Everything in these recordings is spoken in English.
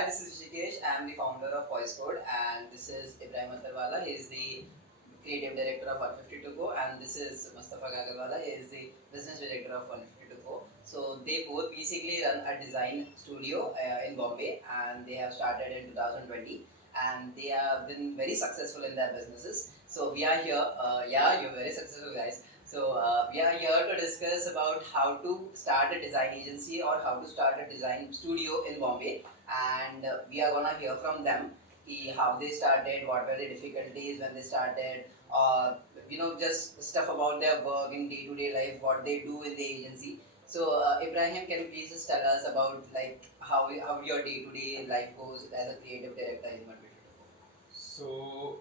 Hi, this is Shikesh. I'm the founder of Voice Code, and this is Ibrahim Atarwala. He is the creative director of 152 Go, and this is Mustafa Gagalwala. He is the business director of 152 Go. So they both basically run a design studio in Bombay, and they have started in 2020, and they have been very successful in their businesses. So we are here. Yeah, you're very successful, guys. So we are here to discuss about how to start a design agency or how to start a design studio in Bombay, and we are gonna hear from them how they started, what were the difficulties when they started, just stuff about their work in day-to-day life, what they do in the agency. So Ibrahim, can you please just tell us about like how your day-to-day life goes as a creative director in Madrid? So,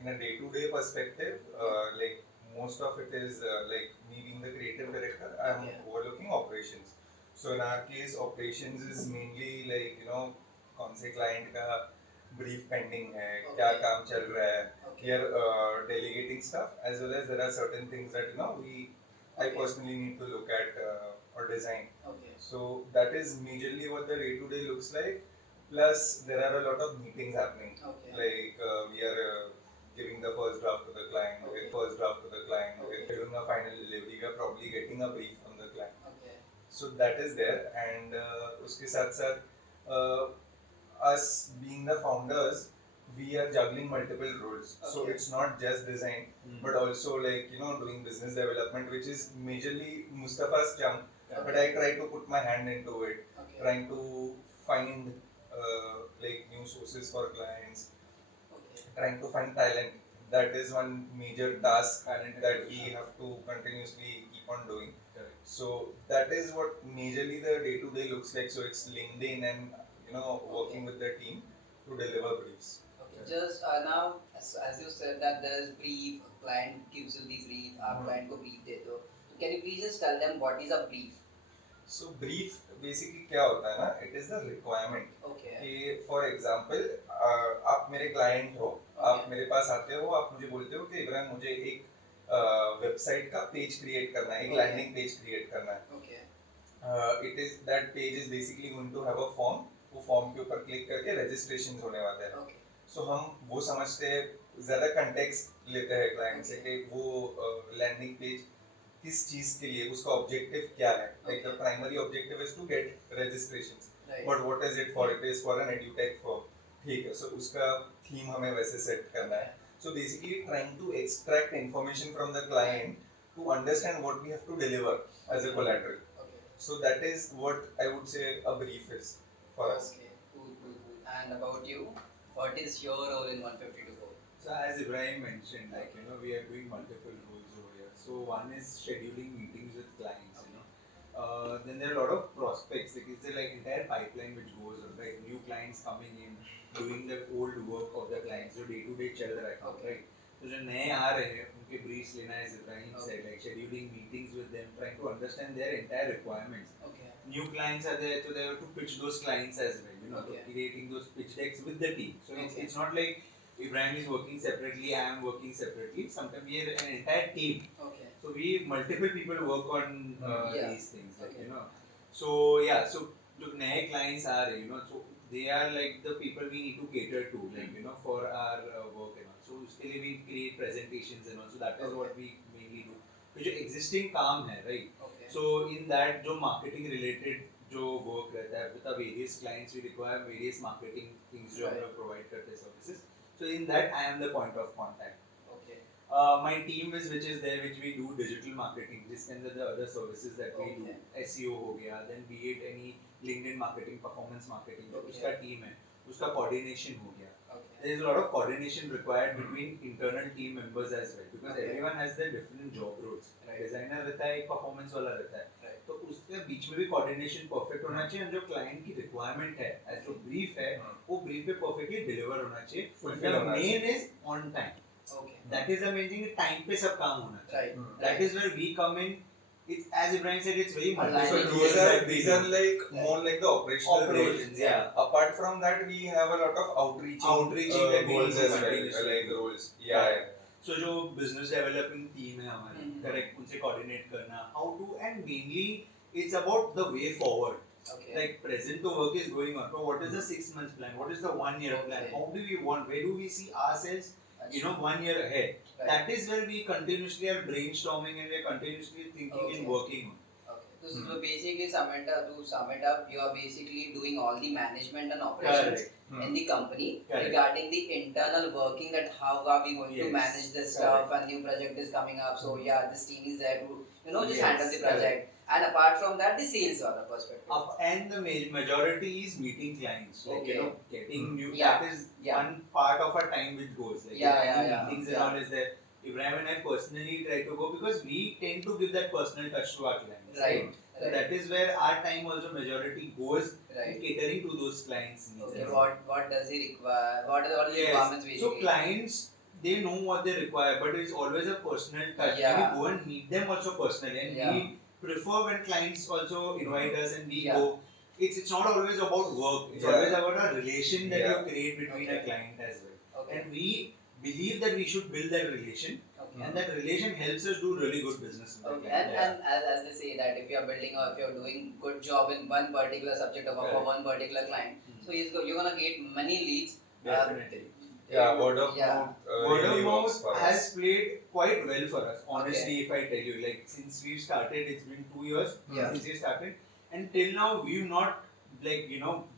in a day-to-day perspective, most of it is like me being the creative director, I'm Okay. overlooking operations. So in our case, operations is mainly कौन से client का brief pending है, क्या Okay. काम चल रहा है. Okay. We are delegating stuff, as well as there are certain things that I Okay. personally need to look at or design. Okay. So that is majorly what the day-to-day looks like. Plus, there are a lot of meetings happening. Okay. We are giving the first draft to the client, Okay. first draft to the client, Okay. we're doing a final delivery, we are probably getting a brief from the client. Okay. So that is there, and उसके साथ साथ us being the founders, we are juggling multiple roles. So Okay. it's not just design, but also doing business development, which is majorly Mustafa's chunk. Okay. But I try to put my hand into it, Okay. trying to find new sources for clients, Okay. trying to find talent. That is one major task that we have to continuously keep on doing. Correct. So that is what majorly the day to day looks like. So it's LinkedIn and working with the team to deliver briefs. Okay. Just now, as you said that there's brief, client gives you the brief, आप client को brief देते हो. So can you please just tell them what is a brief? So brief basically क्या होता है ना? It is the requirement. Okay. कि for example आप मेरे client हो, आप मेरे पास आते हो, आप मुझे बोलते हो कि इब्राहिम मुझे एक वेबसाइट का पेज क्रिएट करना है, एक लैंडिंग पेज क्रिएट करना है. Okay. It is that page is basically going to have a form. वो फॉर्म के ऊपर क्लिक करके रजिस्ट्रेशन होने वाले हैं. Okay. सो हम वो समझते हैं, ज़्यादा कंटेक्स्ट लेते हैं क्लाइंट से कि वो लैंडिंग पेज किस चीज़ के लिए, उसका ऑब्जेक्टिव क्या है. Like the primary objective is to get registrations, but what is it for? It is for an edutech for. ठीक है, सो उसका थीम हमें वैसे सेट करना है. So basically trying to extract information from the client to understand what we have to deliver as a collateral. Okay. So that is what I would say a brief is for us. Okay. Cool, cool, cool. And about you, what is your role in 152 Go? So as Ibrahim mentioned, we are doing multiple roles over here. So one is scheduling meetings with clients, then there are a lot of prospects. Like it's like entire pipeline which goes on, right? New clients coming in, doing the old work of the clients. So day to day चल रहा है, right? तो जो नए आ रहे हैं उनके briefs लेना है, as Ibrahim said, like scheduling meetings with them, trying to understand their entire requirements. Okay. New clients are there, so they have to pitch those clients as well, Okay. so creating those pitch decks with the team. So Okay. it's not like Ibrahim is working separately, I am working separately. Sometimes we are an entire team. Okay. So multiple people work on Yeah. these things, Okay. So yeah, so जो नए clients are, so they are like the people we need to cater to, like for our work and all. So उसके लिए we create presentations and all. So that is Okay. what we mainly do. तो जो existing काम है, right? Okay. So in that जो marketing related जो work रहता है, with the various clients we require various marketing things जो हम लोग provide करते हैं services. So in that I am the point of contact. Okay. My team is which is there, which we do digital marketing, जिसके अंदर the other services that we do, SEO हो गया, then be it any LinkedIn marketing, performance marketing, तो उसका team है, उसका coordination हो गया. Okay. There is a lot of coordination required between internal team members as well, because everyone has their different job roles. Right. Designer रहता है, एक performance वाला रहता है. Right. तो उसके बीच में भी coordination perfect होना चाहिए, जो client की requirement है, as जो brief है, वो brief पे perfectly deliver होना चाहिए. Fulfill होना Main is on time. Okay. That is the main thing. Time पे सब काम होना चाहिए. Right. That is where we come in. It's as Ibrahim said, it's very So multiple. these are like more like the operational Operations, roles. yeah. Apart from that, we have a lot of outreaching that we goals do as well, continuously. like roles. Yeah. So जो business developing team है हमारी, Mhm. correct, उनसे coordinate करना, how to, and mainly it's about the way forward. Okay. Like present the work is going on, but what is the 6 months plan? What is the 1 year plan? Okay. How do we want? Where do we see ourselves? You know, 1 year ahead. Right. That is where we continuously are brainstorming and we are continuously thinking and Okay. working on. Okay. So basically, to sum it up, you are basically doing all the management and operations Correct. in the company Correct. regarding the internal working, that how are we going to Yes. manage this stuff, and new project is coming up. So yeah, this team is there to just Yes, handle the project. And apart from that, the sales are the perspective. And the majority is meeting clients. Like, Okay. you know, getting new. Yeah. That is Yeah. one part of our time which goes. Like, Yeah, attending yeah. meetings Yeah. and all is there. Ibrahim and I personally try to go because we tend to give that personal touch to our clients. Right. So Right. that is where our time also majority goes in Right. catering to those clients' needs. Okay. and all. What does he require? What are the requirements Yes. basically? So clients, they know what they require, but it's always a personal touch. Yeah. And we go and meet them also personally, and Yeah. we prefer when clients also invite us and we Yeah. go. It's not always about work. It's Yeah. always about a relation that Yeah. you create between Okay. a client as well. Okay. And we believe that we should build that relation, Okay. and that relation helps us do really good business with the Okay, client. and as they say that if you are building or if you are doing good job in one particular subject or for Correct. one particular client, Mhm. so you're gonna get many leads. Definitely. Yeah, word of Yeah. mouth Word really of works mouth for us. has played quite well for us. Honestly, if I tell you, like since we've started, it's been 2 years Yeah. since we started, and till now we've not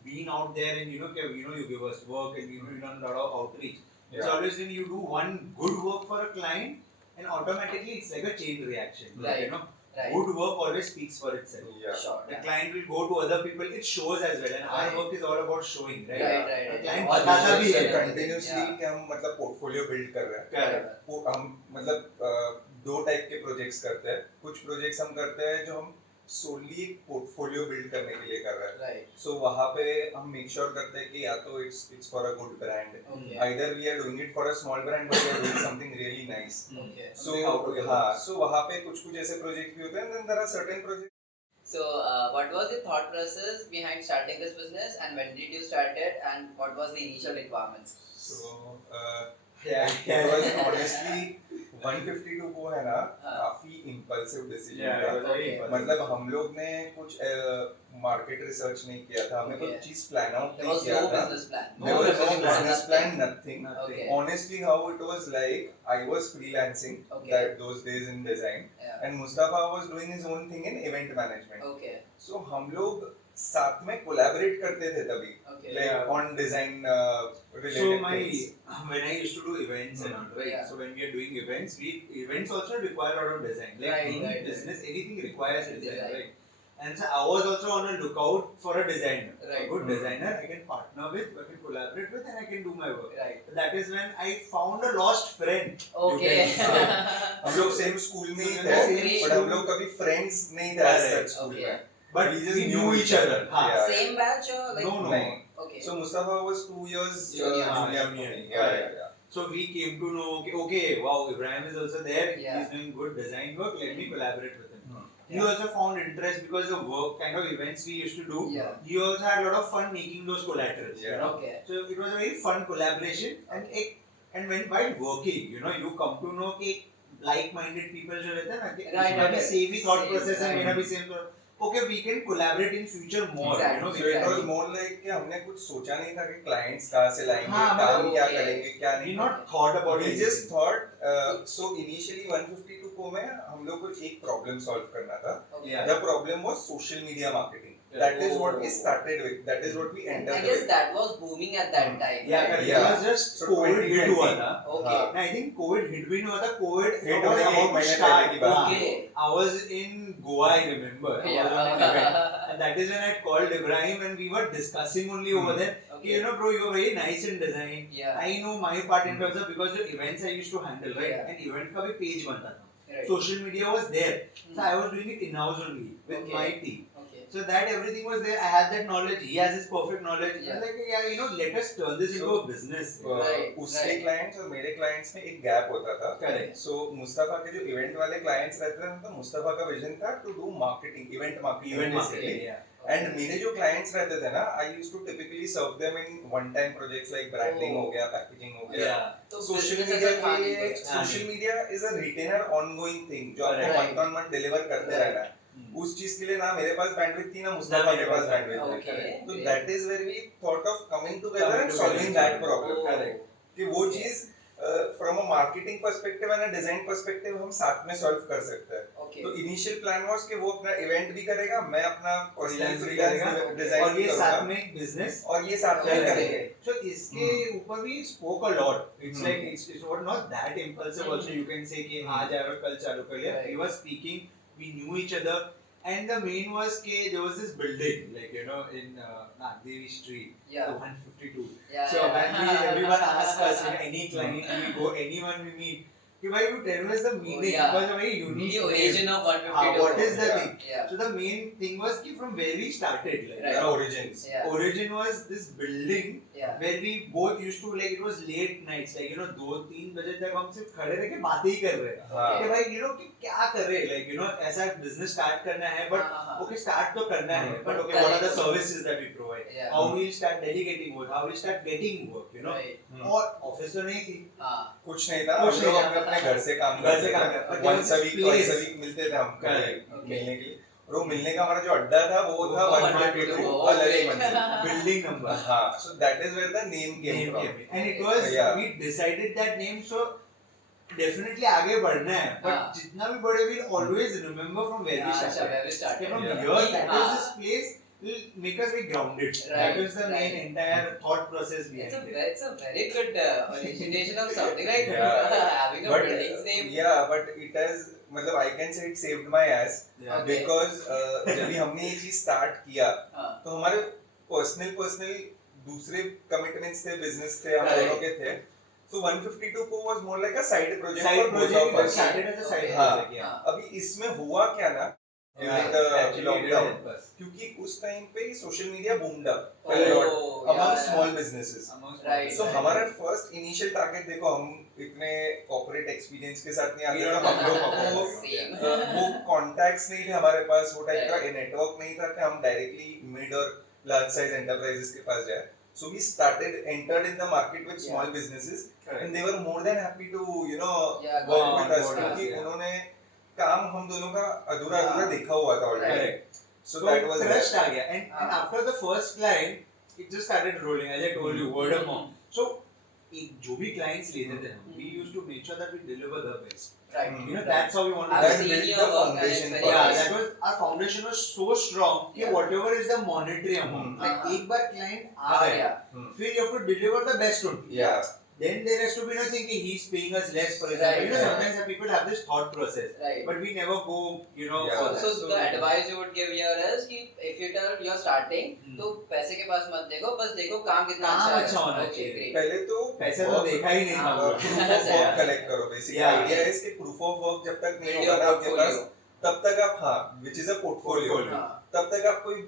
been out there and you give us work and we've done a lot of outreach. It's Yeah. always when you do one good work for a client, and automatically it's like a chain reaction. Right. Right. Good work always speaks for itself. Yeah. Sure. The client will go to other people. It shows as well, and Right. our work is all about showing, right? Right. The client All बताता visuals भी है and everything, continuously yeah. कि हम मतलब portfolio build कर रहे हैं Correct. वो हम मतलब दो टाइप के प्रोजेक्ट्स करते हैं कुछ प्रोजेक्ट्स हम करते हैं जो हम सोली पोर्टफोलियो बिल्ड करने के लिए कर रहे हैं Right. सो वहाँ पे हम मेक श्योर करते हैं कि या तो it's for a good brand Okay. Either we are doing it for a small brand but we are doing something really nice Okay. So हाँ सो वहाँ पे कुछ ऐसे प्रोजेक्ट भी होते हैं then there are certain project So, what was the thought process behind starting this business, and when did you start it, and what was the initial requirements? So, Yeah. it was honestly 152 को है ना हाँ. काफी impulsive decision Yeah, था it was very Okay. impulsive. मतलब हम लोग ने कुछ मार्केट रिसर्च नहीं किया था हमने Okay. कुछ चीज प्लान आउट There नहीं was किया no था business plan. there was no business plan, business plan nothing Okay. honestly how it was like I was freelancing Okay. that those days in design Yeah. and Mustafa was doing his own thing in event management Okay. so हम लोग साथ में collaborate करते थे तभी Okay. like Yeah. on design So related my things when I used to do events and all, right? Yeah. So when we are doing events also require a lot of design. Like Right, any right, business, anything requires Right, design, design. right? And so I was also on a lookout for a designer, a Right. good designer I can partner with, I can collaborate with, and I can do my work. Right. That is when I found a lost friend. You Okay. can say. हम लोग same school में ही So, थे same but हम school. लोग कभी friends नहीं थे as such school Okay. में But We we just knew each other. हाँ. Yeah. Same batch or like? No, no. नहीं Okay. so Mustafa was 2 years Junior. junior Junior. to me. Yeah. So we came to know, okay, wow, Ibrahim is also there. Yeah. He's doing good design work. Let me collaborate with him. He Yeah. also found interest because the work kind of events we used to do. Yeah. He also had a lot of fun making those collaterals. Yeah. You know? Okay. So it was a very fun collaboration. And when while working, you come to know कि like-minded people जो रहते हैं ना कि Right, उसमें भी right. same ही thought Same, process है right. मेरा भी same thought. Okay, we can collaborate in future more. Exactly. So it was more like कि हमने कुछ सोचा नहीं था कि clients कहाँ से लाएंगे हाँ, काम मतलब क्या okay. करेंगे क्या We नहीं not thought about we it. just thought so initially 152 को में हम लोग को एक problem solve करना था Okay. Yeah. the problem was social media marketing Yeah. that is what we Oh. started with that is what we And I entered guess with that was booming at that time. Yeah, right? correct. Yeah. It was just So COVID hit 2020. हुआ था. Okay. हाँ. And I think COVID hit भी नहीं हुआ था. COVID Hit was होने के about एक to महीने start. पहले की बात. Okay. I was in Goa, I remember. I was on an event. Yeah. And that is when I called Ibrahim and we were discussing only over there. Okay. You know, bro, you're very nice in design. Yeah. I know my part in terms of because the events I used to handle, right? Yeah. And event का भी page बनता था. Right. Social media was there. So I was doing it in-house only with Okay. my team. Okay. So that everything was there. I had that knowledge. He has his perfect knowledge. Yeah. I was like, yeah, let us turn this into a business. Right, उसके right. clients और मेरे clients में एक gap होता था Correct. so Mustafa के जो event वाले clients रहते थे तो मुस्तफा का vision था to do marketing event marketing Event basically. marketing, yeah. And मेरे जो clients रहते थे ना I used to typically serve them in one time projects like branding Oh. हो गया packaging हो गया Yeah. तो social business media ऐसा था के नहीं लिए कुछ. social media is a retainer ongoing thing जो आपको Right. month on month deliver करते Right. रहना है उस चीज के लिए ना मेरे पास बैंडविड्थ थी ना मुस्तफा के पास बैंडविड्थ थी, Okay, तो great. That is where we thought of coming together and solving that problem, Correct. कि वो चीज from a marketing perspective and a design perspective हम साथ में सॉल्व कर सकते हैं। Okay. तो इनिशियल प्लान वाज कि वो अपना इवेंट भी करेगा, मैं अपना पर्सनल Freelance भी फ्रीलांस करेगा, डिजाइन और भी ये करूंगा साथ में एक बिजनेस और ये साथ में Okay. करेंगे। So इसके ऊपर भी spoke a lot. It's Hmm. like it's not that impulsive also. You can say कि आज आया और कल चालू कर लिया. Right. We were speaking, we knew each other, and the main was कि there was this building like you know in Nagdevi Street, Yeah. the 152. Yeah, So yeah. when everyone asks us, you know, any client we go, anyone we meet, कि भाई you tell us the meaning, yeah. because a very unique The name. origin of 152. What is the Yeah. thing? Yeah. So the main thing was कि from where we started, like Right. origins. Yeah. origin was this building Yeah. where we both used to like it was late nights like you know 2-3 बजे तक हम सिर्फ खड़े रह के बातें ही कर रहे हैं हाँ। कि भाई you know कि क्या कर रहे हैं like you know ऐसा बिजनेस स्टार्ट करना है but हाँ. okay start तो करना है but okay Correct. what are the services that we provide, Yeah. how we start delegating work, how we start getting work, you know. Right. और office तो नहीं थी, हाँ. कुछ नहीं था, कुछ हम लोग नहीं था। अपने घर से काम घर से करते काम थे, करते थे। once a week Place. मिलते थे हम Correct. मिलने के लिए, और वो मिलने का हमारा जो अड्डा था वो था वो 152 152, अलरी okay. मंजिल। building number. हाँ, so that is where the name came Name from. came in. And it was Yeah. we decided that name so definitely आगे बढ़ना है but हाँ. जितना भी बढ़े we'll always remember from where we अच्छा, started. where we started. From Yeah. here that हाँ. is this place will make us very grounded. Right, That is the main right. entire thought process It's behind it. it's a very good origination of something like Yeah. having a But building's name. yeah, but it has मतलब I can say it saved my ass Yeah. Okay. because जब भी हमने ये चीज start किया हाँ. तो हमारे पर्सनल दूसरे कमिटमेंट्स थे, बिजनेस थे, हम Right. दोनों के थे, so 152 को was more like a side project Side for both project of it us. started as a side Okay. हाँ. project. Yeah. हाँ. अभी इसमें हुआ क्या ना Yeah, during the actually it did lockdown, help us. क्योंकि उस टाइम पे social media boomed up Oh, among yeah, small yeah. businesses. Amongst Right. So Right. हमारा फर्स्ट इनिशियल टारगेट देखो, हम इतने कॉर्पोरेट एक्सपीरियंस के साथ नहीं We आते don't थे, हम लोग have को that. Same. वो कॉन्टैक्ट्स नहीं थे हमारे पास, वो टाइप का Right. नेटवर्क नहीं था कि हम डायरेक्टली मिड और लार्ज साइज एंटरप्राइजेस के पास जाए. So we entered in the market with small Yeah. businesses Correct. and they were more than happy to Yeah, work go with on us, board क्योंकि us, yeah. उन्होंने काम हम दोनों का अधूरा Yeah. देखा हुआ था already. Correct. So So that was trust there. आ गया and हाँ. after the first client it just started rolling as I told you word of mouth. So जो भी clients लेते थे हम, we used to make sure that we deliver the best. Right. You know that's how we wanted I've to That seen built your the work and foundation it's for very yeah, nice. that was our foundation was so strong कि Yeah. whatever is the monetary amount, like हाँ. एक बार client आ हाँ, गया, yeah. फिर you have to deliver the best only. Yeah. Then there has to be nothing कि he's paying us less, for example. Right, You know yeah. sometimes people have this thought process, Right. but we never go, you know. Yeah. for So that. the advice you would give here is कि if you tell you're starting Hmm. तो पैसे के पास मत देखो, बस देखो काम कितना काम अच्छा अच्छा होना है. Okay, चाहिए. great. पहले तो पैसे तो देखा ही नहीं था हाँ. हम लोग. Proof of Yeah. Work collect करो. Basic Yeah. आइडिया है कि प्रूफ ऑफ वर्क जब तक नहीं Build your होगा ना आपके पास, portfolio. तब तक आप हाँ which is a portfolio, Portfolio. हाँ. तब तक आप कोई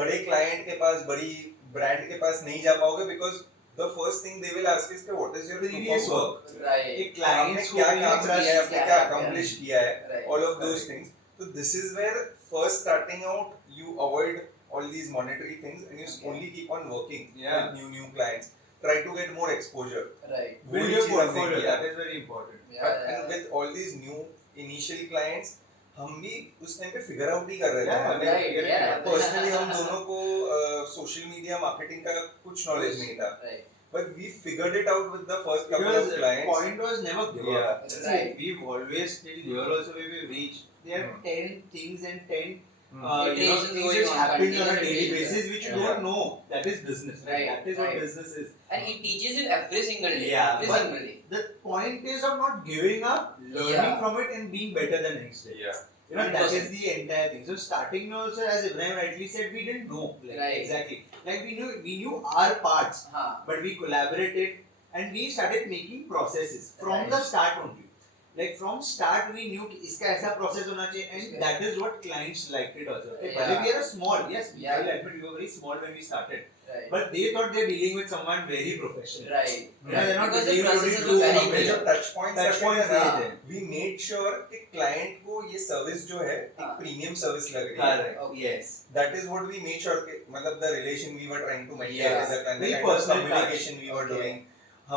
बड़े क्लाइंट के पास, बड़ी ब्रांड के पास नहीं जा पाओगे, because the first thing they will ask is what is your Previous proof of work, Right. एक आपने clients को क्या भी काम trust किया है, आपने क्या क्या है, अकम्प्लिश किया है, Right. all of those Correct. things. So this is where first starting out you avoid all these monetary things and you Okay. only keep on working Yeah. with new clients, try to get more exposure. Right. build वही your चीज़ हमने portfolio. किया. That is very important. Yeah. And with all these new initial clients, हम भी उस time पे figure out ही कर रहे थे. Yeah, हमें right, yeah. पर्सनली हम दोनों को सोशल मीडिया मार्केटिंग का कुछ नॉलेज नहीं था, Right. but we figured it out with the first couple Because of clients. point was never give Yeah. up. See, Right. we've always till here also where we've reached. There are 10 things and 10 Hmm. Iterations things going which on, happen on a continuous daily iterations. basis which you Yeah. don't know. That is business. Right, That is what right. business is. And it teaches you every single day. Yeah, Every but- single day. The point is of not giving up, learning Yeah. from it and being better the next day. Yeah. You know, that 100%. is the entire thing. So starting also, as Ibrahim rightly said, we didn't know Right. exactly. Like we knew our parts, हाँ. but we collaborated and we started making processes from Right. the start only. Like from start we knew कि इसका ऐसा process होना चाहिए and Okay. that is what clients liked it also. Okay, Yeah. but we are small, yes, Yeah. I'll admit we were very small when we started, Right. but they thought they're dealing with someone very professional. Right. You know, they're not Because the dealing with processes two were very हमने clear. जो touch points Touch रखे points थे ना, दिए थे. we made sure कि client को ये सर्विस जो है एक हाँ. प्रीमियम सर्विस लग रही है. Correct. Okay. Yes. That is what we made sure कि मतलब the relation we were trying to maintain Yeah. as a client, Very the kind of personal communication touch. we were Okay. doing,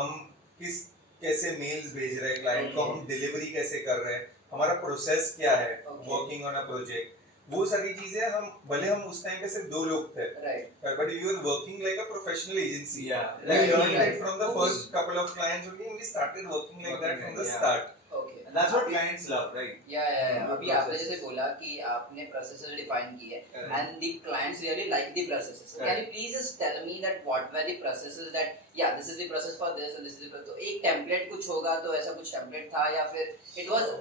हम किस कैसे mails भेज रहे हैं client को, Okay. हम डिलीवरी कैसे कर रहे हैं, हमारा प्रोसेस क्या है Okay. Working on a project, वो सारी चीजें हम भले हम उस टाइम पे सिर्फ 2 लोग थे, right, but you were working like a professional agency. Yeah. We Right. learned Yeah. it from the first couple of clients only, and we started working like that from the Yeah. start. okay. And that's what clients love, right? Yeah. Good अभी आपने processes. जैसे बोला कि आपने processes define किए Correct. and the clients really like the processes. So can Correct. you please just tell me that what were the processes that yeah this is the process for this and this is the process. तो एक template कुछ होगा तो ऐसा कुछ template था या फिर it was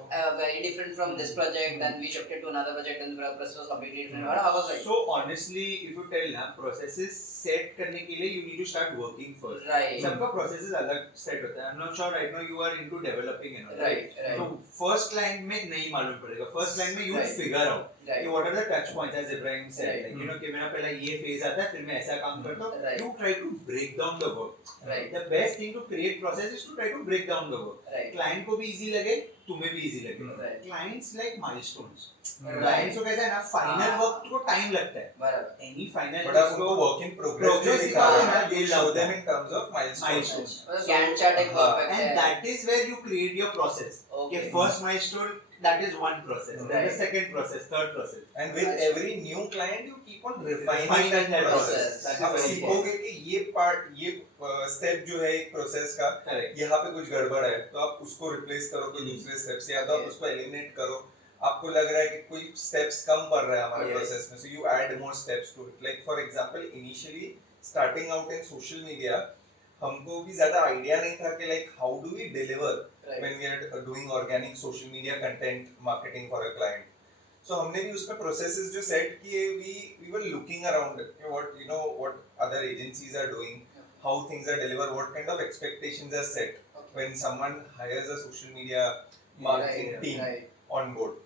very different from this project then we shifted to another project and the process was completely different. How was it? So honestly, if you tell ना processes set करने के लिए you need to start working first. Right. सबका processes अलग set होता है. I'm not sure right now you are into developing and all. Right. So first client में नहीं मालूम पड़ेगा. First client में you Right. figure out. Right. What are the touch points as Ibrahim said? Right. Like you know कि मेरा पहला ये phase आता है फिर मैं ऐसा काम करता हूँ. Right. You try to break down the work. Right. The best thing to create process is to try to break down the work. Right. Client को भी easy लगे, तुम्हें भी easy लगे. Right. Clients like milestones. Right. Clients को कैसा है ना final हाँ. work को time लगता है. बराबर. Any final But आप उनको work in progress Progress भी दिखा रहे हो ना, दिखाओ ना, you they show love them that. in terms of milestones. Milestones. मतलब Gantt chart एक perfect है. and that is where you create your process. Okay. Okay, first milestone, that is one process. Then Right. the second process, third process. And with Right. every new client, you keep on refining Refining that that process. process. That is आप very सीखोगे कि ये part, ये step जो है एक process का, Correct. यहाँ पे कुछ गड़बड़ है, तो आप उसको replace करो कोई दूसरे step से, या तो आप Okay. उसको eliminate करो. आपको लग रहा है कि कोई steps कम पड़ रहा है हमारे Yes. process में, so you add more steps to it. Like for example, initially starting out in social media, हमको भी ज़्यादा idea नहीं था कि like how do we deliver Right. when we are doing organic social media content marketing for a client. So हमने भी उसमें processes जो set किए, we were looking around what other agencies are doing, how things are delivered, what kind of expectations are set Okay. when someone hires a social media marketing Right. team Right. on board.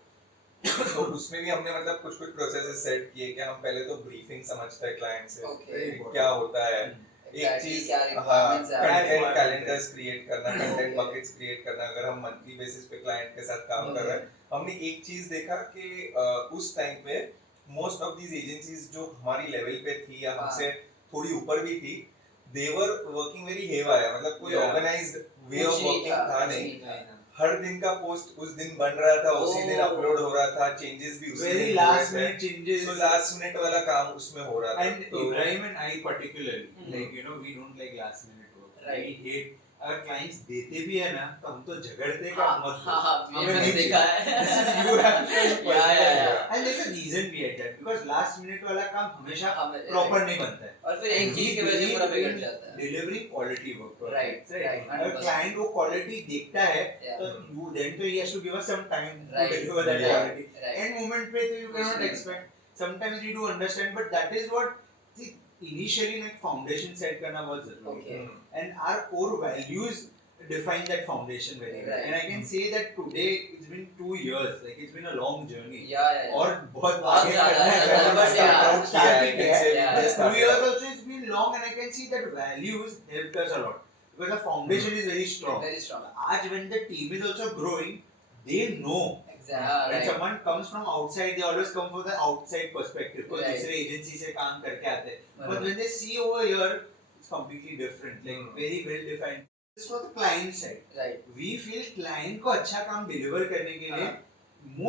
So उसमें भी हमने मतलब कुछ processes set किए कि हम पहले तो briefing समझते हैं client से Okay. कि क्या होता है, एक Exactly चीज क्या requirements है. कंटेंट कैलेंडर्स क्रिएट करना, कंटेंट बकेट्स क्रिएट करना. अगर हम मंथली बेसिस पे क्लाइंट के साथ काम कर रहे हैं, हमने एक चीज देखा कि उस टाइम पे मोस्ट ऑफ दीज एजेंसीज जो हमारी लेवल पे थी या हमसे थोड़ी ऊपर भी थी, दे वर वर्किंग वेरी हेवाया, मतलब कोई ऑर्गेनाइज्ड वे ऑफ वर्किंग था नहीं. हर दिन का पोस्ट उस दिन बन रहा था, उसी दिन अपलोड हो रहा था, चेंजेस भी उसी Very दिन हो last रहे minute थे. changes. So last minute वाला काम उसमें हो रहा था. And तो Ibrahim and I particularly, Mhm. like you know, we don't like last minute work. Right. We hate. अगर clients देते भी है ना, तो हम तो झगड़ते का हाँ मत. हाँ ये हमें मैंने नहीं देखा This is है. you have to tell Yeah, yeah, yeah. And there's a reason behind that because last minute वाला काम हमेशा हमें- proper नहीं बनता है. और फिर एक चीज की वजह से पूरा बिगड़ जाता है. Delivering quality work. for Right, clients, right, अगर 100%. client वो quality देखता है, Yeah. तो you then तो he has to give us some time Right. to deliver that Yeah. quality. Right. End moment पे तो you cannot Absolutely. expect. Sometimes you do understand, but that is what see, initially like foundation set करना बहुत जरूरी है. Okay. And our core values define that foundation very well. Right. And I can say that today it's been 2 years, like it's been a long journey. Yeah. और बहुत बहुत आगे ज़्यादा करना है, है. but yeah. Starting Yeah, है. yeah, This yeah. 2 years also it's been long, and I can see that values helped us a lot because the foundation is very strong. Very strong. आज when the team is also growing, they know. Exactly. When someone comes from outside, they always come for the outside perspective. कोई Right. दूसरे agency से काम करके आते हैं. But बराबर. when they see over here, it's completely different. Like very well defined. This is for the client side. Right. We feel client को अच्छा काम deliver करने के लिए हाँ.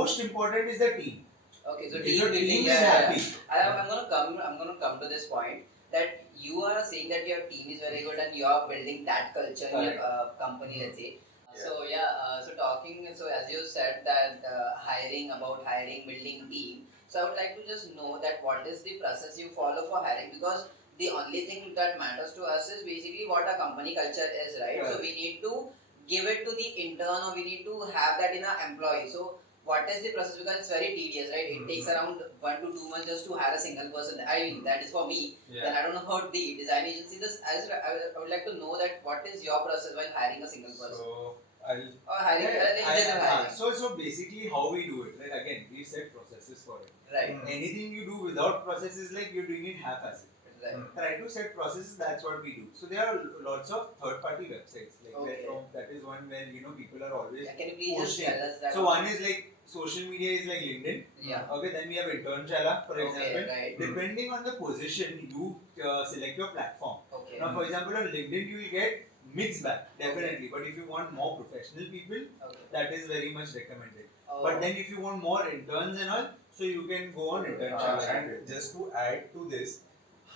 most important is the team. Okay, so If team your building team is yeah, happy. I'm gonna come to this point that you are saying that your team is very good and you are building that culture in your company, let's say. So so talking, so as you said that hiring, building team. So I would like to just know that what is the process you follow for hiring, because the only thing that matters to us is basically what our company culture is, right? So Correct. we need to give it to the intern or we need to have that in our employee. So what is the process, because it's very tedious, right? It takes around 1 to 2 months just to hire a single person. I mean, that is for me. Then I don't know about the design agency. I would like to know that what is your process while hiring a single person So I'll or hiring in general hiring. So basically how we do it, right? Again, we set processes for it. Right. Anything you do without processes, like you're doing it half-assed. Right. Try to set processes. That's what we do. So there are lots of third-party websites. Like Okay. that is one where people are always. Yeah, can you please just posting. tell us that? So one is like social media is like LinkedIn. Yeah. Okay, then we have Internshala, for Okay, example. right. Depending on the position, you select your platform. Okay. Now, for example, on LinkedIn, you will get mixed bag, definitely. But if you want more professional people, Okay. that is very much recommended. Oh. But then if you want more interns and all, so you can go on internship. and just to add to this,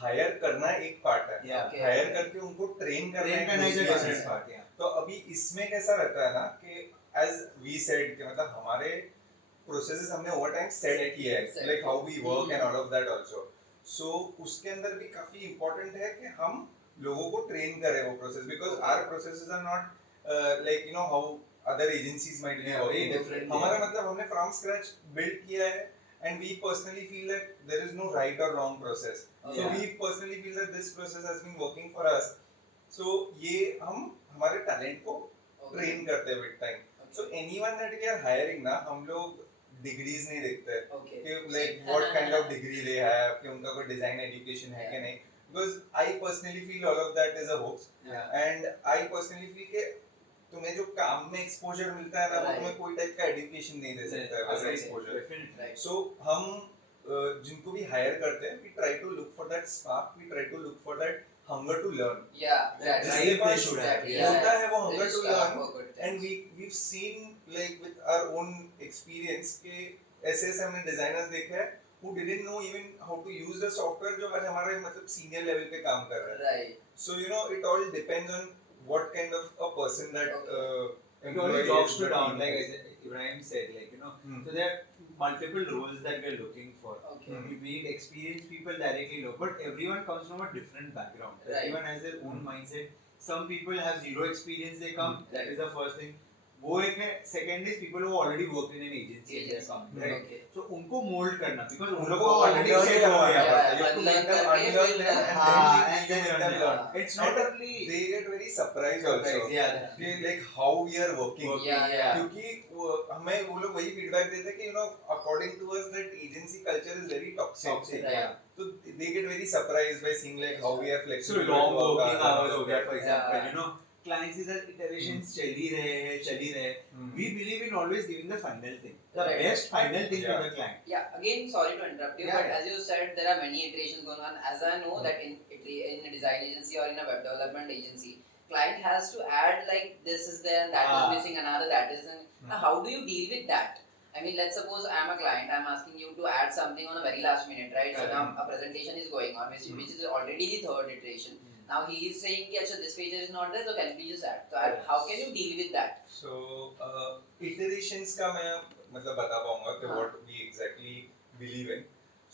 hire करना एक part है, Yeah. Okay. Higher करके उनको train Train करना करना is a दूसरी different चीज़ है। part, yeah. तो अभी इसमें कैसा रहता है ना कि एज वी सेड कि मतलब हमारे प्रोसेसेस हमने ओवर टाइम सेट किया है, Set. Like how we work and all of that also. So उसके अंदर भी काफी इंपॉर्टेंट है कि हम लोगों को ट्रेन करें वो process, because our processes are not like you know how other agencies might be Yeah, very working. different. हमारा मतलब हमने फ्रॉम स्क्रैच बिल्ड किया है, and we personally feel that there is no right or wrong process. So Yeah. we personally feel that this process has been working for us. So ये हम हमारे talent को train करते हैं with time. So anyone that we are hiring ना, हम लोग degrees नहीं देखते Okay. कि like what kind of degree they have, कि उनका कोई डिजाइन एजुकेशन है कि नहीं, because I personally feel all of that is a hoax, Yeah. and I personally feel कि तुम्हें जो काम में एक्सपोजर मिलता है ना, वो Right. तुम्हें कोई टाइप का एजुकेशन नहीं दे सकता है वैसा Okay. Exposure. Definitely. Right. So हम जिनको भी हायर करते हैं, we try to look for that spark, we try to look for that hunger to learn. Yeah, exactly. जिसके पास they should have. Exactly. Yeah. होता है वो They hunger to should have learn, for good and things. we've seen like with our own experience के ऐसे ऐसे हमने designers देखा है who didn't know even how to use the software, जो आज हमारे मतलब सीनियर लेवल पे काम कर रहे हैं। Right. So you know it all depends on what kind of a person that It only employee drops is, to the down, team like is. Ibrahim said, like, you know, Hmm. so there are multiple roles that we're looking for. Okay. Hmm. We need experienced people directly know, but everyone comes from a different background. Right. Everyone has their own Hmm. mindset. Some people have zero experience, they come, that is the first thing. वो एक है, second is people who already worked in an agency and they're coming, right? Okay. So उनको mold करना, because उन उन लोगों लोगों को को already unlearn set करना हो है, गया। you have to make them Unlearn unlearn करके them फिर- and हाँ, then and you then make them learn. learn. It's not And only they get very surprised also surprise, yeah. कि like how we are working. Yeah, yeah. क्योंकि हमें वो लोग वही feedback देते हैं कि you know according to us that agency culture is very toxic. Toxic, Right. yeah. So they get very surprised by seeing like how we are So flexible. long to work working hours हो गया, for Yeah. example, you know, clients इधर iterations चल ही रहे हैं. Hmm. We believe in always giving the final thing, the Right. best final thing Yeah. to the client. Yeah, again, sorry to interrupt you, Yeah, but yeah. as you said, there are many iterations going on. As I know that in a design agency or in a web development agency, client has to add like this is there and that is Ah. missing, another that is. Now, how do you deal with that? I mean, let's suppose I am a client, I am asking you to add something on a very last minute, right? So now a presentation is going on, which is already the third iteration. Now he is saying, "Ki, acha, this feature is not there, so can you please just add?" So how can you deal with that? So iterations का मैं मतलब बता पाऊंगा कि हाँ. what we exactly believe in.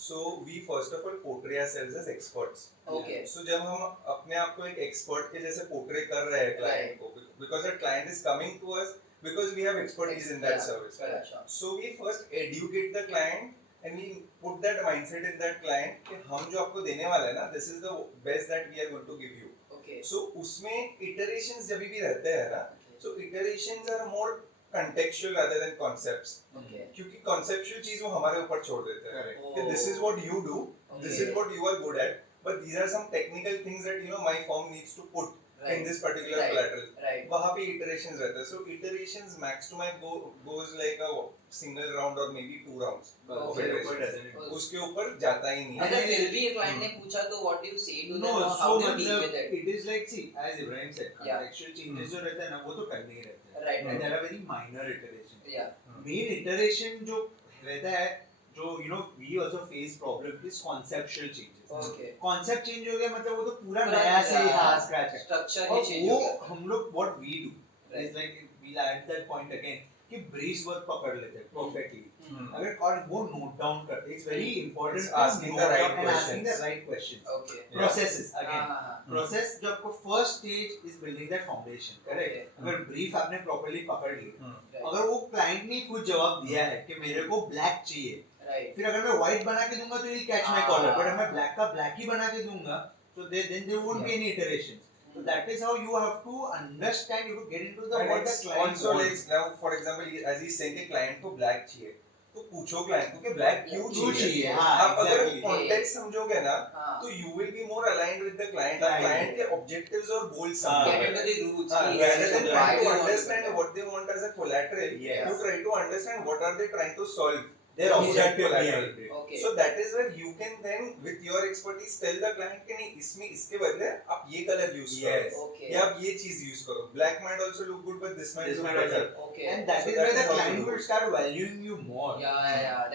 So we first of all portray ourselves as experts. Okay. So जब हम अपने आप को एक expert के जैसे portray कर रहे हैं client को, because that client is coming to us because we have expertise in that Yeah. service. Correct, sure. So we first educate the client and we put that mindset in that client कि हम जो आपको देने वाले हैं ना, this is the best that we are going to give you. Okay. So उसमें iterations जब भी रहते हैं ना, Okay. so iterations are more contextual rather than concepts. Okay. क्योंकि conceptual चीज वो हमारे ऊपर छोड़ देते हैं Correct. कि this is what you do, this is Okay. what you are good at, but these are some technical things that you know my firm needs to put in Right. this particular Right. collateral. Right. वहाँ पे iterations रहते हैं. So iterations max to max goes like a single round or maybe 2 rounds. But Okay. फिर ऊपर doesn't it? Okay. उसके ऊपर जाता ही नहीं. अगर फिर भी client ने पूछा तो what do you say to them? No, Or so how do you deal with मतलब it? it is like, see, as Ibrahim said, Yeah. contextual changes जो रहते हैं ना, वो तो करने ही रहते हैं. Right. And there are very minor iterations. Yeah. Main iteration जो रहता है, जो you know we also face problem is conceptual changes. Okay. Concept change हो गया मतलब वो तो पूरा पूरा नया से नया हाँ scratch है. Structure ही और change वो हो गया. हम लोग what we do Right. is like we'll add that point again कि brief work पकड़ लेते हैं perfectly. Hmm. अगर और वो note down करते, it's very important It's to asking note the right down and asking the questions. right questions. Okay. Yeah. Processes again. हाँ. Process जो आपको first stage is building that foundation, correct? Okay. अगर brief आपने properly पकड़ ली, Right. अगर वो client ने कुछ जवाब दिया है कि मेरे को black चाहिए, Right. फिर अगर मैं white बना के दूंगा तो he'll catch my collar, but अगर मैं Ah. black का black ही बना के दूंगा, so then there won't be any iterations. So that is how you have to understand, you have to get into the And what the it's client also like wants. now for example as he's saying कि client को black चाहिए, तो पूछो client को कि black क्यों क्यों चाहिए. चाहिए? हाँ, आप अगर exactly. context समझोगे ना, हाँ. तो you will be more aligned with the client. Client. Client के objectives और goals हाँ. Get समझोगे. into the roots. हाँ, की rather than why trying they to want understand do what they want as a collateral, Yes. you try to understand what are they trying to solve. Their through that objective collateral. behind it. Okay. So that is where you can then with your expertise tell the client कि नहीं इसमें इसके बदले आप ये color use करो, Yes. Okay. या आप ये चीज use करो. Black might also look good but this might This look might better. also- Okay. And that So is that where is the how to client do will it. start valuing you more. Yeah.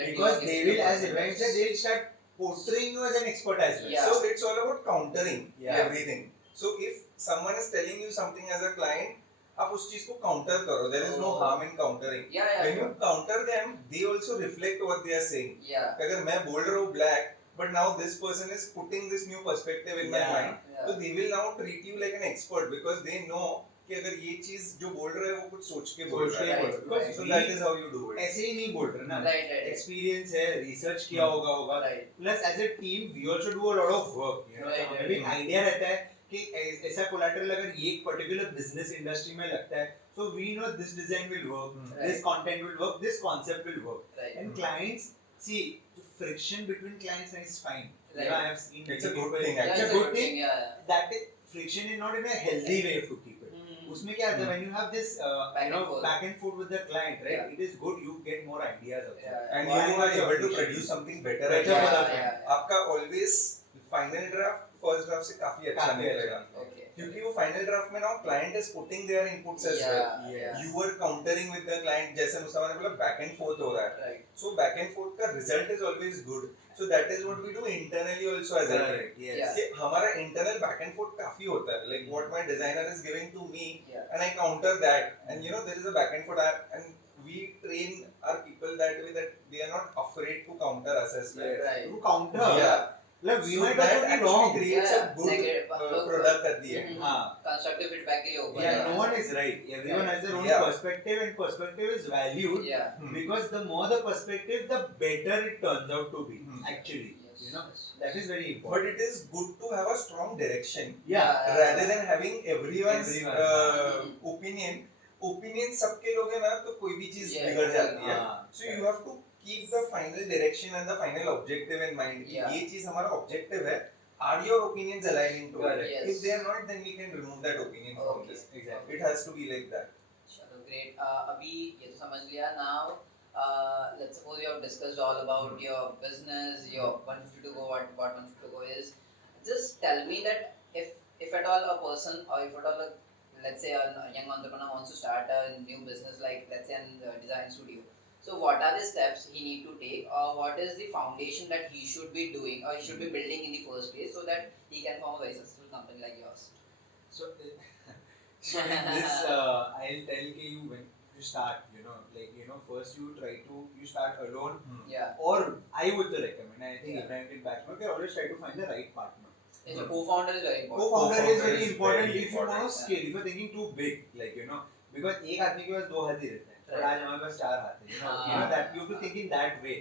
That definitely because gives they you will, as confidence. Ibrahim said, they'll start portraying you as an expert as well. Yeah. So it's all about countering Yeah. everything. So if someone is telling you something as a client, आप उस चीज को counter करो. There is no Oh. harm in countering. Yeah, When you sure. counter them, they also reflect what they are saying. Yeah. अगर मैं बोल रहा हूँ black, but now this person is putting this new perspective in my Yeah. mind, Yeah. so they will now treat you like an expert because they know कि अगर ये चीज जो बोल रहा है वो कुछ सोच के बोल सोच रहा के है. बोल रहा है. Because So we that is how you do it. ऐसे ही नहीं बोल रहे ना. Right, right. एक्सपीरियंस है, रिसर्च किया होगा. Right. Plus as a team we also do a lot of work, you know. Right, हमें भी right. आइडिया रहता है कि ऐसा कोलैटरल अगर ये एक पर्टिकुलर बिजनेस इंडस्ट्री में लगता है, so we know this design will work, Right. this content will work, this concept will work. Right. And clients, see, friction between clients is fine. You Right. know, I have seen It's a many good people- thing, Yeah, It's it's a good thing. Yeah. That is, friction is not in a healthy way to keep it. उसमें क्या होता है, when you have this Back you know and forth. back and forth with the client, right? Yeah. It is good, you get more ideas of Yeah. And Why you are not able to appreciate produce something better. Better at the for end. the Yeah, client. yeah. आपका always final draft first draft से काफी अच्छा काफी निकलेगा. अच्छा. Okay. क्योंकि वो final draft में now client is putting their inputs as Yeah, well. yeah. You were countering with the client, जैसे मुस्तफा ने बोला back and forth हो रहा है. Right. So back and forth का result is always good. So that is what we do internally also as a team. Correct, yes. Yeah. कि हमारा internal back and forth काफी होता है. Like what my designer is giving to me, Yeah. and I counter that. And you know there is a back and forth, and we train our people that way that they are not afraid to counter us as well. Right. To counter. Yeah. Like we So might that also be actually wrong. creates Yeah, a good negative, product at the end. Mhm. हाँ. Constructive feedback के लिए open Yeah, है. no one is right. Everyone has their own Yeah. perspective, and perspective is valued Yeah. because the more the perspective, the better it turns out to be. Hmm. Actually, Yes. you know, that is very But important. it is good to have a strong direction Yeah. rather than having everyone's Everyone. opinion. Opinion सबके लोग हैं ना तो कोई भी चीज Yeah. बिगड़ जाती है. हाँ. So you have to keep the final direction and the final objective in mind. कि Yeah. ये चीज हमारा objective है. Are your opinions aligning to it? Correct. Yes. If they are not, then we can remove that opinion from Okay. this. Exactly. It has to be like that. चलो great. अभी ये तो समझ लिया. Now let's suppose you have discussed all about your business, your 150 to go, what 150 to go is. Just tell me that if at all a person or if at all let's say a young entrepreneur wants to start a new business like let's say a design studio. So what are the steps he need to take, or what is the foundation that he should be doing or he should be building in the first place so that he can form a very successful company like yours? So, so in this, I'll tell you when you start, you know, like, you know, first you start alone, Yeah. or I would recommend, I think Yeah. Ibrahim can back me, always try to find the right partner. Yes, a co-founder is very important. Co-founder is very is important very if you want to important, scale, if you're thinking too big, like, you know, because एक आदमी के पास 2 हाथ ही रहते हैं, और Right. आज हमारे पास 4 हाथ हैं, you know हाँ. that you have to think in that way.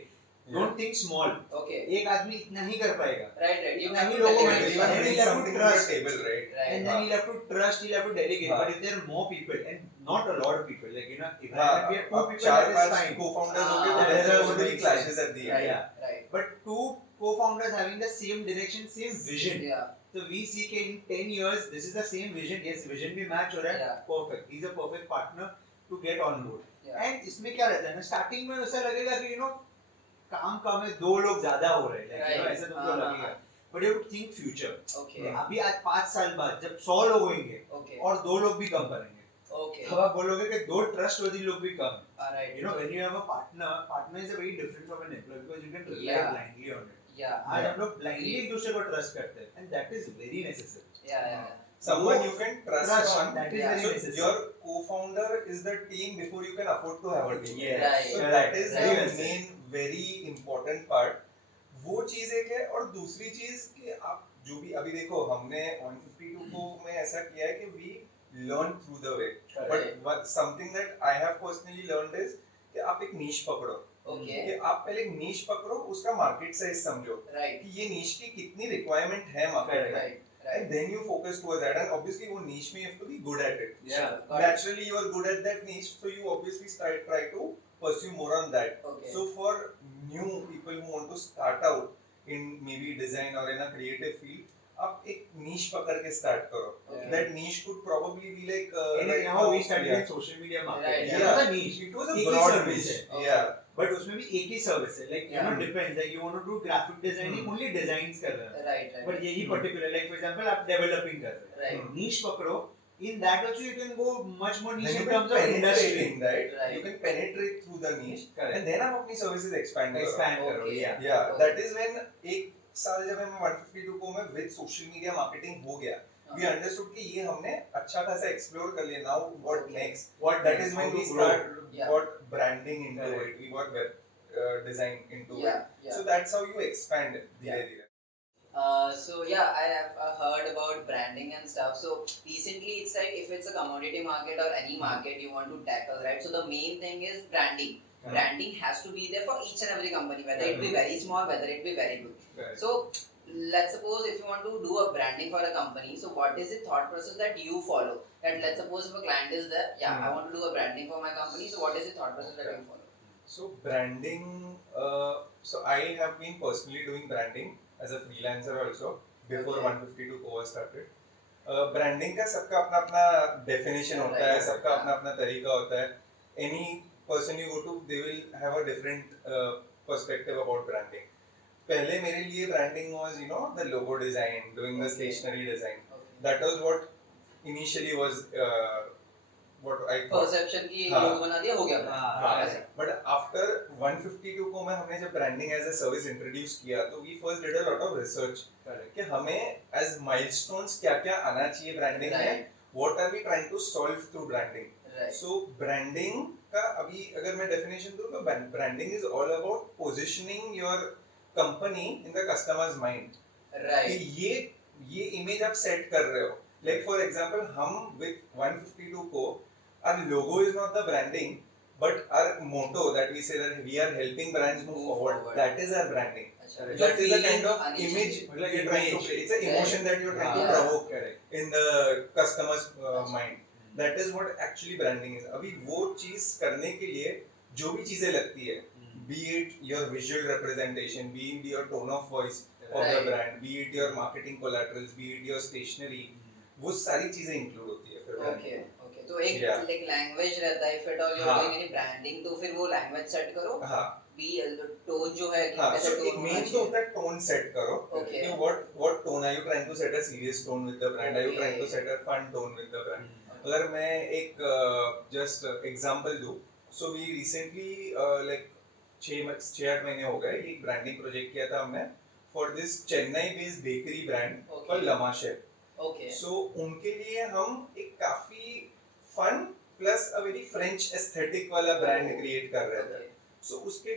Don't think small. Okay. एक आदमी इतना ही कर पाएगा. Right, right. You इतना have ही to लोगों में delegate. Everyone and brings he'll have to something to the trust. table, right? Right. And then he'll have to trust, he'll have to delegate. हाँ. But if there are more people, and not a lot of people, like, you know, if हाँ, we have 2 अब people, चार that is पांच fine. co-founders हाँ, होंगे तो there there are would be only clashes at the end. Right, Yeah. right. But 2 co-founders having the same direction, same vision. Yeah. So we see कि in 10 years, this is the same vision. Yes, vision भी match हो रहा है. Yeah. Perfect. He's a perfect partner to get on board. Yeah. And इसमें क्या रहता है ना, स्टार्टिंग में ऐसा लगेगा कि, you know, काम काम में 2 लोग ज्यादा हो रहे हैं. Like, you know, Right. ऐसा तुमको लगेगा. But you have to think future. Okay. अभी आज 5 साल बाद जब 100 लोग होंगे Okay. और 2 लोग भी कम करेंगे, Okay. तब आप बोलोगे कि 2 ट्रस्टवर्दी लोग भी कम. Alright. You know, when you have a partner is a very different from an employee because you can rely Yeah. blindly on it. Yeah. आज हम लोग blindly एक दूसरे को ट्रस्ट करते हैं, and that is very necessary. Yeah, yeah. Someone you can trust on. that is Yeah. very So necessary. your co-founder is the team before you can afford to have a team. Yes. Right. So Correct. that is Very well the said. main very important part. वो चीज एक है और दूसरी चीज कि आप जो भी अभी देखो हमने 152 को में ऐसा किया है कि we learn through the way. Correct. But something that I have personally learned is कि आप एक niche पकड़ो. Okay. कि आप पहले एक niche पकड़ो, उसका market size समझो Right. कि ये niche की कितनी requirement है market में. Right. And Right. then you focus towards that, and obviously वो niche में you have to be good at it. Yeah. Got it. Naturally you are good at that niche, so you obviously try to pursue more on that. Okay. So for new people who want to start out in maybe design or in a creative field, आप एक niche पकड़ के start करो. Okay. That niche could probably be like And right how we now, started yeah. in social media marketing. Right. That Yeah. was a niche. It was a एक ही broad service niche. है. Okay. Yeah. But उसमें भी एक ही service है. Like, you know, Yeah. depends. Like, you want to do graphic designing, only designs कर रहे हैं. Right. Right. But यही particular, like for example, आप developing कर रहे हैं. Right. Niche पकड़ो, in that also you can go much more niche Then you in can terms of industry. penetrating, right? Right. You can penetrate through the niche, Correct. and then आप अपनी services expand करो. Expand करो, Okay. yeah. Yeah, Okay. that is when एक साल जब मैं 152 को मैं with social media marketing हो गया, we understood कि ये हमने अच्छा खासा explore कर लिया. Now what Okay. next? What That is how when to we grow. start Yeah. got branding into Correct. it. We got web design into Yeah, it. yeah. So that's how you expand धीरे Yeah. धीरे. So yeah, I have heard about branding and stuff. So recently, it's like if it's a commodity market or any market you want to tackle, right? So the main thing is branding. Correct. Branding has to be there for each and every company, whether it be very small, whether it be very big. Correct. So let's suppose if you want to do a branding for a company, so what is the thought process that you follow? That let's suppose if a client is there, yeah, I want to do a branding for my company. So what is the thought process that you follow? So branding, so I have been personally doing branding as a freelancer also before Okay. 152 Coa started. Branding का सबका अपना अपना definition होता है, सबका अपना अपना तरीका होता है. Any person you go to, they will have a different perspective about branding. पहले मेरे लिए branding was, you know, the logo design, doing the Okay. stationery design. Okay. That was what initially was what I thought. Perception की हाँ. लोग बना दिया हो गया. हाँ, ऐसा. But after 152 को मैं हमने जब branding as a service introduce किया, तो we first did a lot of research Correct. कि हमें as milestones क्या क्या आना चाहिए branding में, Right. what are we trying to solve through branding. Right. So branding का अभी अगर मैं definition दूँ तो branding is all about positioning your company in the customer's mind. कि Right. ये image आप set कर रहे हो. Like for example, हम with 152 को our logo is not the branding, but our motto that we say that we are helping brands move forward. That is our branding. अच्छा. That जो That is the feeling kind of आनी image चाहिए. Like you're trying to image. create. It's an emotion that you're trying to Yeah. provoke Correct. in the customer's mind. That is what actually branding is. अभी वो चीज करने के लिए जो भी चीजें लगती है, be it your visual representation, be it your tone of voice of the Right. brand, be it your marketing collaterals, be it your stationery, वो सारी चीजें include होती है फिर branding Okay. में. Okay. तो एक Yeah. like language रहता है. If at all you're हाँ. doing any branding, तो फिर वो language set करो. हाँ Be tone जो है कि हाँ, कैसे so tone एक होना main तो चाहिए. होता है tone set करो. Okay. कि what tone are you trying to set a serious tone with the brand? Are you Okay. trying to set a fun tone with the brand? Mm. अगर मैं एक just example दूँ, so we recently like 6-8 महीने हो गए एक branding project किया था हमने for this Chennai based bakery brand Okay. called Lamashe. Okay. So उनके लिए हम एक काफी fun plus a very French aesthetic वाला brand create कर रहे थे. Okay. So उसके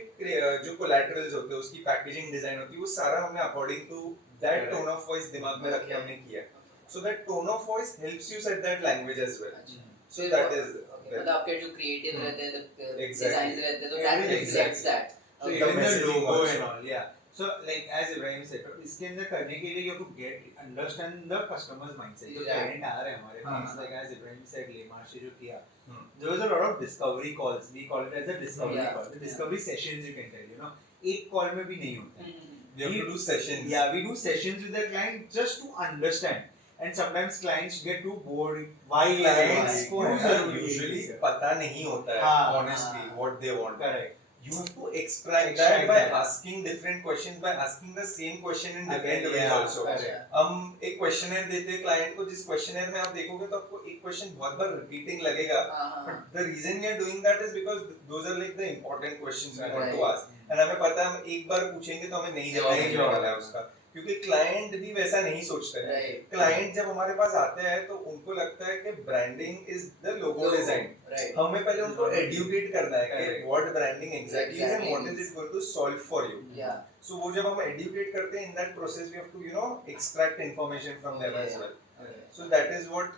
जो collaterals होते हैं, उसकी packaging design होती है, वो सारा हमने according to that Correct. tone of voice दिमाग में रख के Okay. हमने किया. So that tone of voice helps you set that language as well. अच्छा. So फिर that वो- is okay. मतलब आपके जो creative रहते हैं, the Exactly. designs रहते हैं, तो that Exactly. reflects that. So The even the messaging logo also. and all, yeah. So like as Ibrahim said, तो इसके अंदर करने के लिए you have to get understand the customer's mindset. जो Yeah. client आ रहे हैं हमारे हाँ. पास, like as Ibrahim said, Lemash से जो किया, Hmm. there was a lot of discovery calls. We call it as a discovery Yeah. call. The discovery sessions you can tell, you know, एक call में भी नहीं होता है. We have to do sessions. Yeah, we do sessions with the client just to understand. And sometimes clients get too bored. Why Clients को क्यों है ना, जरूरी है usually ये सब? पता नहीं होता है हाँ, honestly हाँ. what they want. Correct. You have to extract Extract that by that. asking different questions, by asking the same question in Again, different ways yeah, also. correct. हम एक क्वेश्चनर देते हैं क्लाइंट को, जिस क्वेश्चनर में आप देखोगे तो आपको एक क्वेश्चन बहुत बार रिपीटिंग लगेगा. हाँ, हाँ. But the reason we are doing that is because those are like the important questions we want to Right. ask. And हमें पता है हम एक बार पूछेंगे तो हमें नहीं जवाब नहीं मिलने जवाब वाला है उसका, क्योंकि क्लाइंट भी वैसा नहीं सोचते हैं. Right. क्लाइंट जब हमारे पास आते हैं तो उनको लगता है कि branding is the logo design. Right. हमें पहले उनको एडुकेट करना है कि Correct. What branding exactly is and Exactly. What is it going to solve for you. Yeah. So वो जब हम एडुकेट करते हैं, in that process we have to extract information from them as well. Okay. So that is what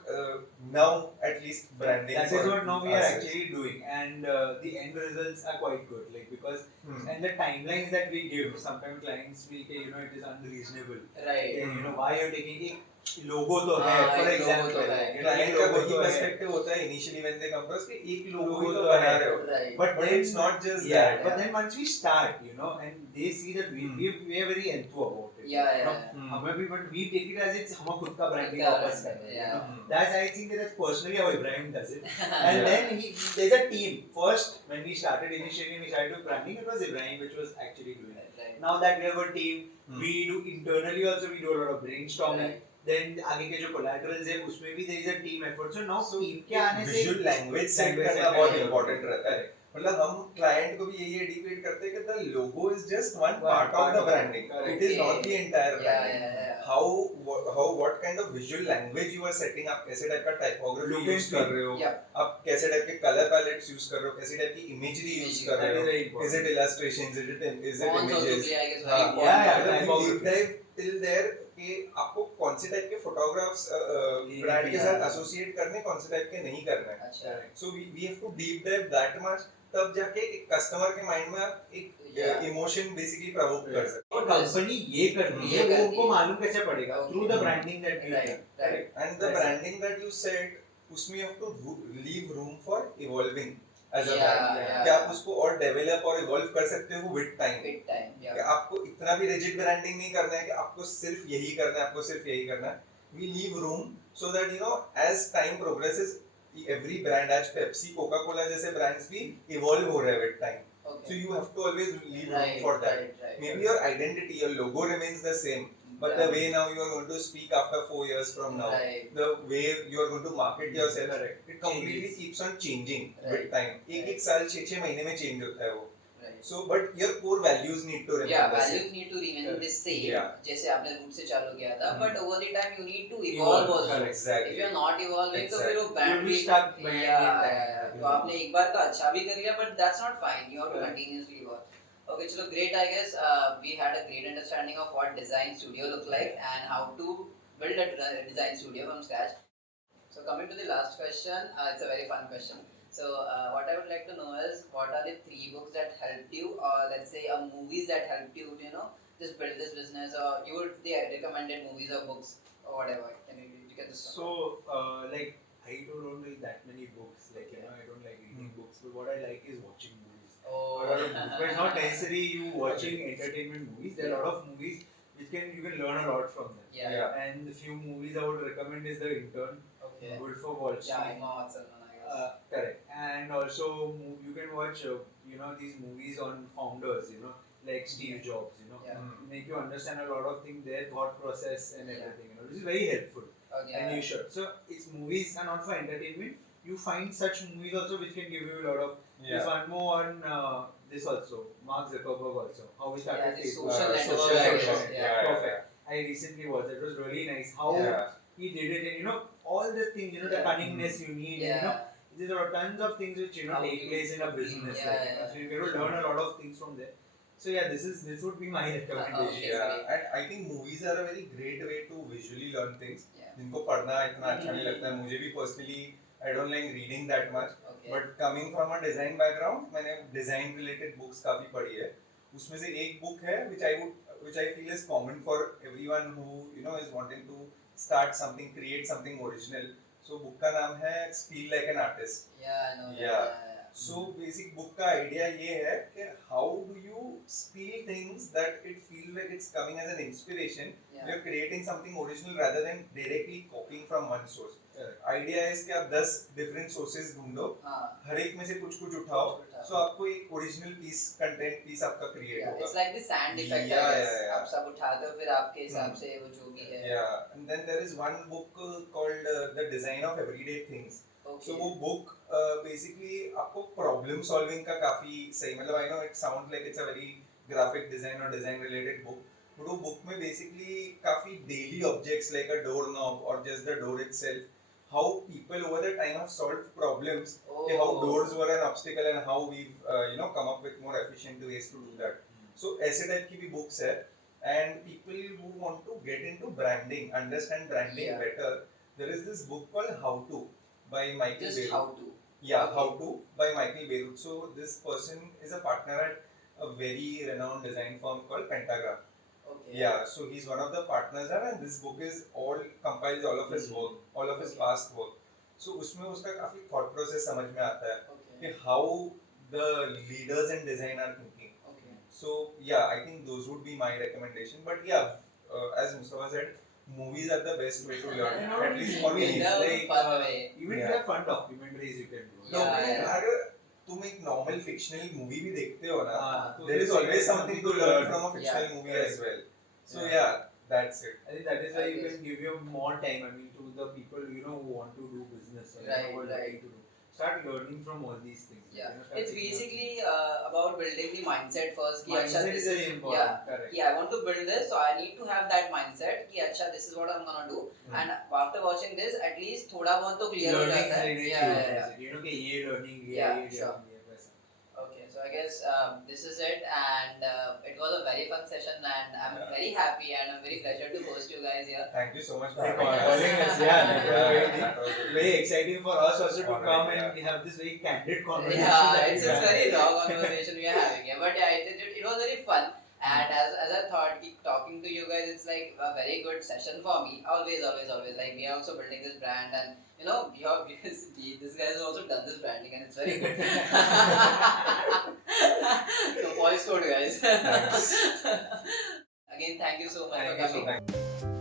now at least branding. That for is what now we are us is. actually doing, and the end results are quite good. Like because Hmm. and the timelines that we give, sometimes clients will say, you know, it is unreasonable. Right. Yeah, you know, why you're taking एक logo तो है, हाँ, for एक logo example, तो है. you know, client एक का logo वही तो है. पर्सपेक्टिव होता है initially when they come to us कि एक लोगो ही Logo तो तो बना है. रहे हो. Right. But But it's not just yeah, that. but then once we start, you know, and they see that we are very enthu about it. Yeah, you know, yeah, yeah. हमें भी but we take it as it's हम खुद का branding खुद का वापस brand, कर रहे हैं. yeah. You know? That's I think that's personally how Ibrahim does it. And Yeah. then there's a team. First, when we started initially, we started doing branding. It was Ibrahim which was actually doing it. Right. Now that we have a team, Hmm. we do internally also. We do a lot of brainstorming. Right. then आगे के जो collaterals है उसमें भी there is a team effort. So now So, team के आने से visual language set language करना set बहुत करना इंपॉर्टेंट रहता है. मतलब हम क्लाइंट को भी यही एडुकेट करते हैं कि the logo is just one part of the branding. It is not the entire branding. How what kind of visual language you are setting, आप कैसे टाइप का टाइपोग्राफी Look यूज and कर feel. रहे हो, Yeah. आप कैसे type के colour pallets use कर रहे हो, कैसे टाइप की इमेजरी यूज कर That रहे is हो, very is important. it illustrations, is it Fonts also images. play, I guess, हाँ, very yeah, important. yeah. मतलब deep dive till there कि आपको कौन से टाइप के फोटोग्राफ्स ब्रांड के साथ एसोसिएट करने, कौन से टाइप के नहीं करना है. अच्छा. So we have to deep dive that much, तब जाके एक कस्टमर के माइंड में आप एक Yeah. इमोशन बेसिकली प्रोवोक कर सकते और कंपनी ये कर रही है ये वो कर उनको रही है. मालूम कैसे पड़ेगा Okay. Through the branding that we Right, right. हो. And the Right. Branding that you set, उसमें you have to leave room for evolving as a Yeah, brand. yeah. कि आप उसको और डेवलप और इवॉल्व कर सकते हो विद टाइम. Big time. कि Yeah. आपको इतना भी रिजिड ब्रांडिंग नहीं करना है कि आपको सिर्फ यही करना है, आपको सिर्फ यही करना है. We leave room so that you know as time progresses every brand, आज पेप्सी, कोका कोला जैसे ब्रांड्स भी इवॉल्व हो रहे हैं with time. So Okay. you have to always leave room Right, for that. right. Maybe your identity, your logo remains the same, but the way now you are going to speak after 4 years from now, Right. the way you are going to market yourself, Correct. it completely Changes. keeps on changing Right. with time. एक साल 6 महीने में change होता है वो. Right. So, but your core values need to remain Yeah, the values same. need to remain the same. Yeah. जैसे आपने root से चालू किया था, Hmm. but over the time you need to Evolve, evolve also. correct. Exactly. If you are not evolving, तो फिर वो You'll brand be भी stuck behind Yeah, in time. yeah, yeah. तो आपने एक बार का अच्छा भी कर लिया, but that's not fine. You have to Correct. continuously evolve. Okay, चलो great. I guess we had a great understanding of what design studio look like and how to build a design studio from scratch. So coming to the last question, it's a very fun question. So what I would like to know is what are the 3 books that helped you, or let's say movies that helped you, you know, just build this business, or you would the recommended movies or books or whatever. Can you get this? So like I don't read that many books, like you know I don't like reading books, but what I like is watching movies. Oh. A lot of movies. But it's not necessarily you watching entertainment movies. There are a lot of movies which you can learn a lot from them. Yeah. Yeah. And the few movies I would recommend is The Intern, Okay. good for watching. Yeah, Emma Watson, I guess. Correct. And also you can watch you know these movies on founders, you know, like Steve Jobs, you know, Yeah. make you understand a lot of things, their thought process and Yeah. everything. You know, this is very helpful. Okay. And you should. So it's movies are not for entertainment. You find such movies also which can give you a lot of. There's Yeah. one more on this also, Mark Zuckerberg also, how he started Yeah, the Facebook. social network, social I guess. network. Yeah. Perfect. I recently watched it. It was really nice how Yeah. he did it, and you know all the things, you know, the Yeah. cunningness you need, and, you know, Yeah. there are tons of things which you know How take you- place in a business. Yeah, like, yeah. So you get to learn a lot of things from there. So yeah, this would be my recommendation. Okay. Yeah. And I think movies are a very great way to visually learn things. Yeah. जिनको पढ़ना इतना अच्छा नहीं लगता है. मुझे भी personally I don't like reading that much. Okay. But coming from a design background, मैंने design related books काफी पढ़ी है. उसमें से एक book है which I feel is common for everyone who you know is wanting to start something, create something original. So book का नाम है Feel Like an Artist. Yeah, I know that. Yeah. Yeah. So basic book का idea ये है कि how do you steal things that it feels like it's coming as an inspiration. Yeah. You're creating something original rather than directly copying from one source. Correct. Idea है कि आप 10 different sources ढूंढो, हाँ. हर एक में से कुछ कुछ उठाओ, उठाओ. so आपको एक original piece, content piece आपका create Yeah, होगा. it's like the sand effect. Yeah, I guess. yeah, yeah. आप सब उठाते हो फिर आपके हिसाब से वो जो भी है. Yeah, and then there is one book called The Design of Everyday Things. Okay. So वो book basically आपको problem solving का काफी सही, मतलब I know it sounds like it's a very graphic design or design related book, but वो book में basically काफी daily objects like a doorknob or just the door itself, how people over the time have solved problems, कि how doors were an obstacle and how we've you know come up with more efficient ways to do that. So ऐसे type की भी books है, and people who want to get into branding, understand branding Yeah. better, there is this book called How To by Michael Just Beirut. how to. Yeah, Okay. How To by Michael Beirut. So this person is a partner at a very renowned design firm called Pentagram. Okay. Yeah, so he's one of the partners there, and this book is all compiles all of his work, all of his Okay. past work. So उसमें उसका काफी thought process समझ में आता है Okay. कि how the leaders in design are thinking. Okay. So yeah, I think those would be my recommendation. But yeah, as Mustafa said, movies are the best way to learn. And not At only least for me, movies, Yeah, like fun way. Even Yeah. there are fun documentaries you can do. Yeah, document, yeah. अगर तुम एक normal fictional movie भी देखते हो ना, हाँ, तो there is उससे always something to learn from a fictional Yeah. movie as well. So Yeah. yeah, That's it. I think that is why you Okay. can give your more time. I mean, to the people who want to do business, or, Right, who are right. looking to do. Start learning from all these things. Yeah, start it's thinking of basically about building the mindset first. things. Ki, "Acha, Mindset this is very important. Yeah, Correct. I want to build this, so I need to have that mindset. Ki, "Acha, this is what I'm gonna do." And after watching this, at least thoda bahut to clear ho Learning jata hai. side is Yeah, huge. yeah, You know, कि ये learning, Yeah, ये sure. learning, ये वैसा. Okay, so I guess this is it, and it was a very fun session, and I'm Yeah. very happy, and I'm very pleasure to host you guys here. Thank you so much for Very having calling us. us, yeah, that was very that was really- Very exciting for us also to Honor, come yeah. and have this very candid conversation. Yeah, that it's we a had. very raw conversation we are having here, but yeah, it was very fun. And as I thought, keep talking to you guys, it's like a very good session for me. Always. Like we are also building this brand, and you know, because this guy has also done this branding, and it's very good. So, voice code, guys. Thanks. Again, thank you so much Thank for you so coming. much.